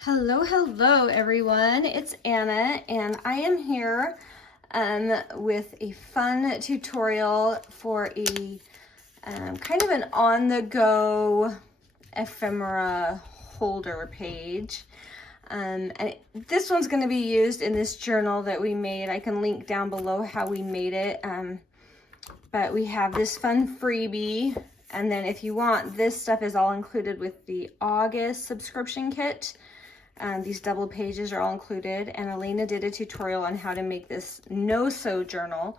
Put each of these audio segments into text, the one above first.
Hello everyone, it's Anna and I am here with a fun tutorial for a kind of an on-the-go ephemera holder page. This one's going to be used in this journal that we made. I can link down below how we made it, but we have this fun freebie, and then if you want, this stuff is all included with the August subscription kit. These double pages are all included, and Elena did a tutorial on how to make this no-sew journal.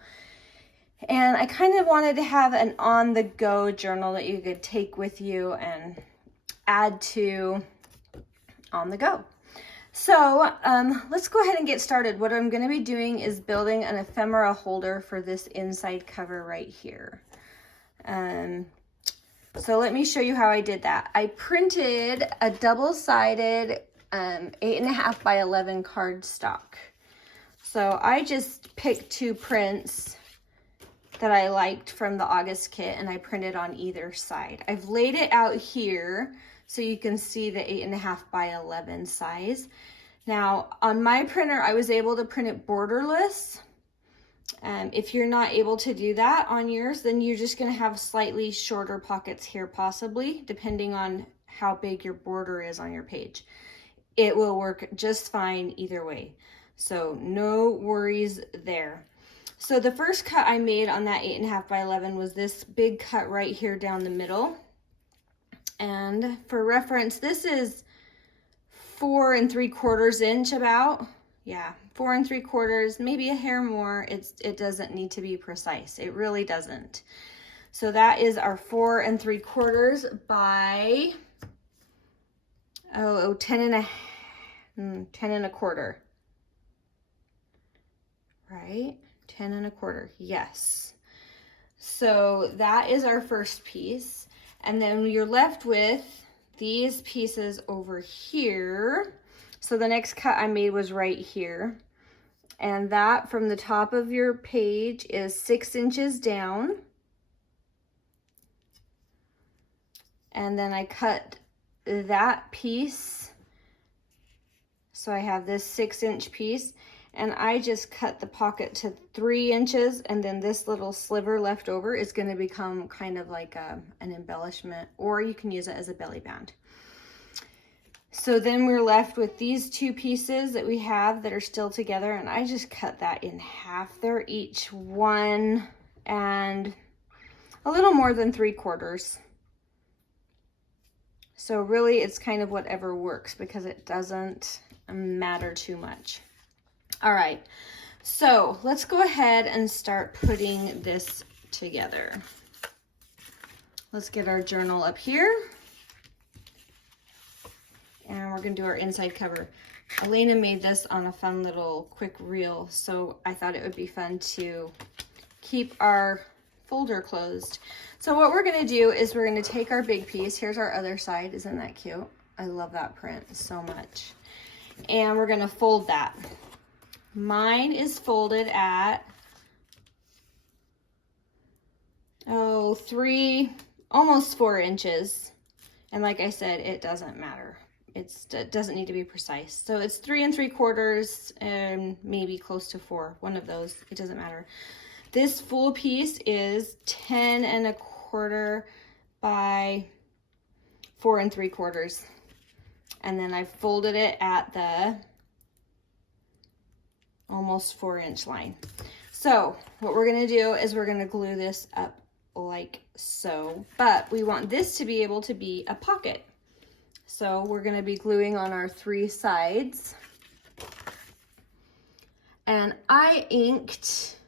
And I kind of wanted to have an on-the-go journal that you could take with you and add to on the go. So let's go ahead and get started. What I'm going to be doing is building an ephemera holder for this inside cover right here. So let me show you how I did that. I printed a double-sided 8.5 by 11 cardstock. So I just picked two prints that I liked from the August kit and I printed on either side. I've laid it out here so you can see the 8.5 by 11 size. Now on my printer I was able to print it borderless. If you're not able to do that on yours, then you're just going to have slightly shorter pockets here possibly, depending on how big your border is on your page. It will work just fine either way. So no worries there. So the first cut I made on that 8.5 by 11 was this big cut right here down the middle. And for reference, this is 4 3/4 inch about. Yeah, 4 3/4, maybe a hair more. It doesn't need to be precise. It really doesn't. So that is our 4 3/4 by 10 1/4. Right? 10 1/4. Yes. So that is our first piece. And then you're left with these pieces over here. So the next cut I made was right here. And that from the top of your page is 6 inches down. And then I cut that piece. So I have this 6-inch piece, and I just cut the pocket to 3 inches, and then this little sliver left over is going to become kind of like an embellishment, or you can use it as a belly band. So then we're left with these two pieces that we have that are still together, and I just cut that in half. They're each 1 and a little more than 3/4. So really it's kind of whatever works because it doesn't matter too much. All right, so let's go ahead and start putting this together. Let's get our journal up here. And we're gonna do our inside cover. Elena made this on a fun little quick reel, so I thought it would be fun to keep our folder closed. So what we're gonna do is we're gonna take our big piece. Here's our other side. Isn't that cute? I love that print so much. And we're gonna fold that. Mine is folded at, almost 4 inches. And like I said, it doesn't matter. It doesn't need to be precise. So it's 3 3/4 and maybe close to 4, one of those, it doesn't matter. This full piece is 10 1/4 by 4 3/4. And then I folded it at the almost 4-inch line. So what we're gonna do is we're gonna glue this up like so, but we want this to be able to be a pocket. So we're gonna be gluing on our 3 sides. And I inked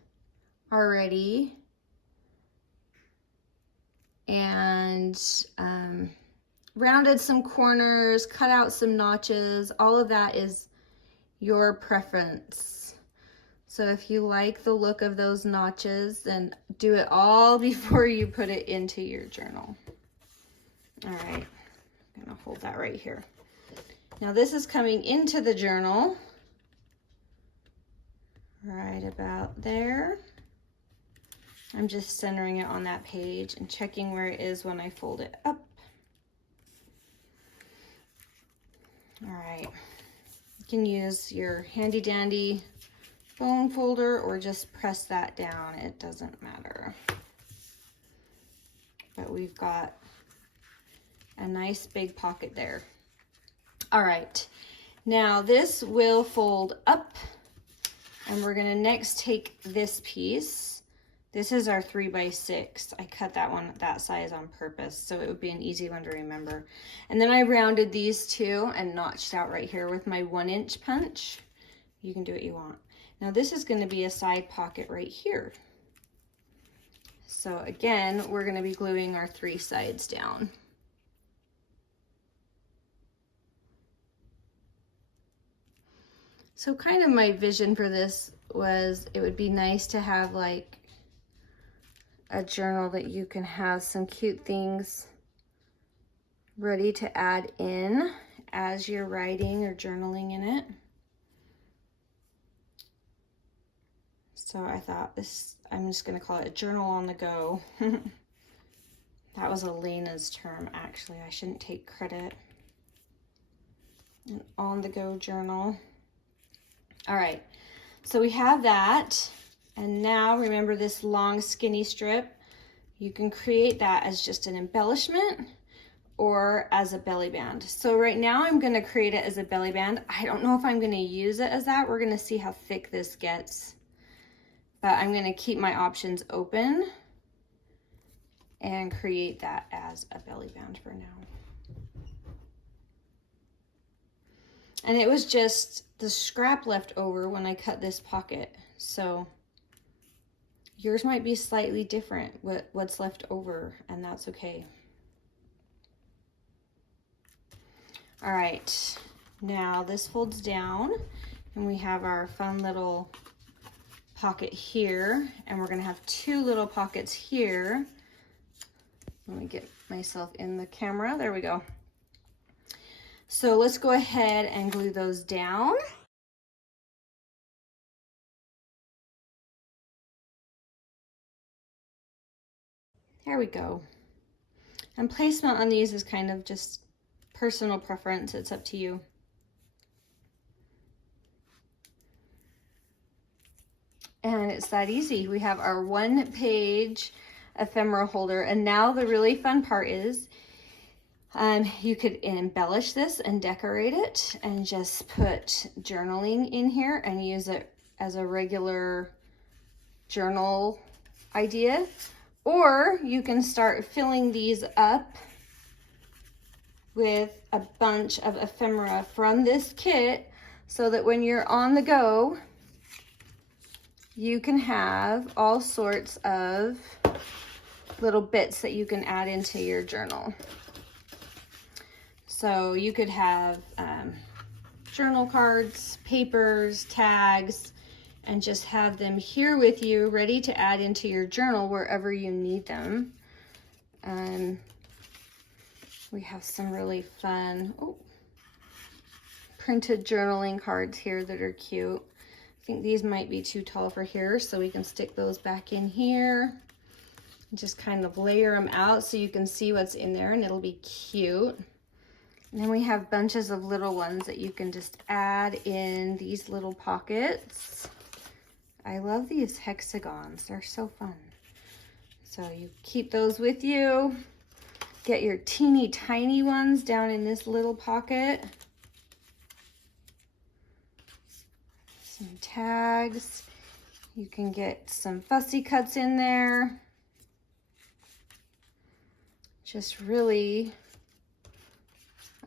already and rounded some corners, cut out some notches. All of that is your preference. So if you like the look of those notches, then do it all before you put it into your journal. All right, I'm gonna hold that right here. Now this is coming into the journal, right about there. I'm just centering it on that page and checking where it is when I fold it up. All right, you can use your handy dandy bone folder or just press that down. It doesn't matter. But we've got a nice big pocket there. All right, now this will fold up, and we're gonna next take this piece. This is our 3x6. I cut that one that size on purpose, so it would be an easy one to remember. And then I rounded these two and notched out right here with my 1-inch punch. You can do what you want. Now this is gonna be a side pocket right here. So again, we're gonna be gluing our 3 sides down. So kind of my vision for this was it would be nice to have like a journal that you can have some cute things ready to add in as you're writing or journaling in it. So I thought this, I'm just gonna call it a journal on the go. That was Elena's term, actually. I shouldn't take credit. An on the go journal. All right, so we have that. And now remember this long skinny strip, you can create that as just an embellishment or as a belly band. So right now I'm gonna create it as a belly band. I don't know if I'm gonna use it as that. We're gonna see how thick this gets. But I'm gonna keep my options open and create that as a belly band for now. And it was just the scrap left over when I cut this pocket. So yours might be slightly different, what's left over, and that's okay. All right, now this folds down, and we have our fun little pocket here, and we're gonna have 2 little pockets here. Let me get myself in the camera, there we go. So let's go ahead and glue those down. There we go. And placement on these is kind of just personal preference. It's up to you. And it's that easy. We have our 1-page ephemera holder. And now the really fun part is you could embellish this and decorate it and just put journaling in here and use it as a regular journal idea. Or you can start filling these up with a bunch of ephemera from this kit so that when you're on the go, you can have all sorts of little bits that you can add into your journal. So you could have journal cards, papers, tags, and just have them here with you ready to add into your journal wherever you need them. We have some really fun printed journaling cards here that are cute. I think these might be too tall for here, so we can stick those back in here and just kind of layer them out so you can see what's in there, and it'll be cute. And then we have bunches of little ones that you can just add in these little pockets. I love these hexagons, they're so fun. So you keep those with you. Get your teeny tiny ones down in this little pocket. Some tags. You can get some fussy cuts in there. Just really,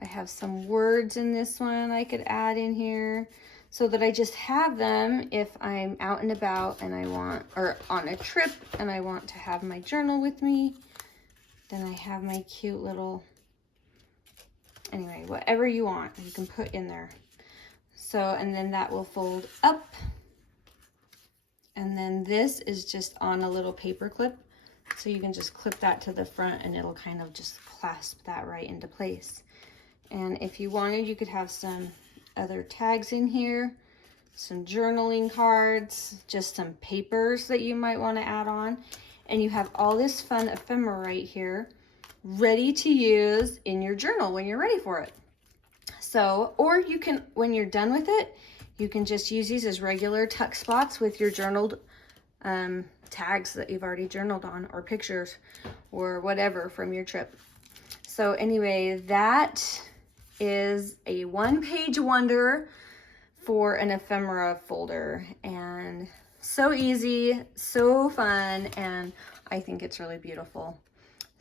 I have some words in this one I could add in here so that I just have them if I'm out and about and I want, or on a trip and I want to have my journal with me. Then I have my cute little, anyway, whatever you want, you can put in there. So, and then that will fold up. And then this is just on a little paper clip. So you can just clip that to the front and it'll kind of just clasp that right into place. And if you wanted, you could have some other tags in here, some journaling cards, just some papers that you might want to add on. And you have all this fun ephemera right here, ready to use in your journal when you're ready for it. So, or you can, when you're done with it, you can just use these as regular tuck spots with your journaled tags that you've already journaled on, or pictures or whatever from your trip. So anyway, that is a one-page wonder for an ephemera folder, and so easy, so fun, and I think it's really beautiful.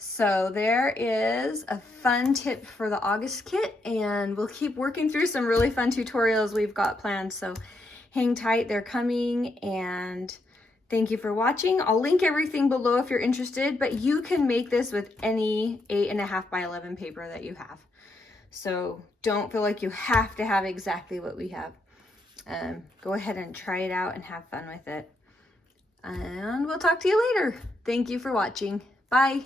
So there is a fun tip for the August kit, and we'll keep working through some really fun tutorials we've got planned. So hang tight, they're coming, and thank you for watching. I'll link everything below if you're interested, but you can make this with any 8.5 by 11 paper that you have. So don't feel like you have to have exactly what we have. Go ahead and try it out and have fun with it. And we'll talk to you later. Thank you for watching. Bye.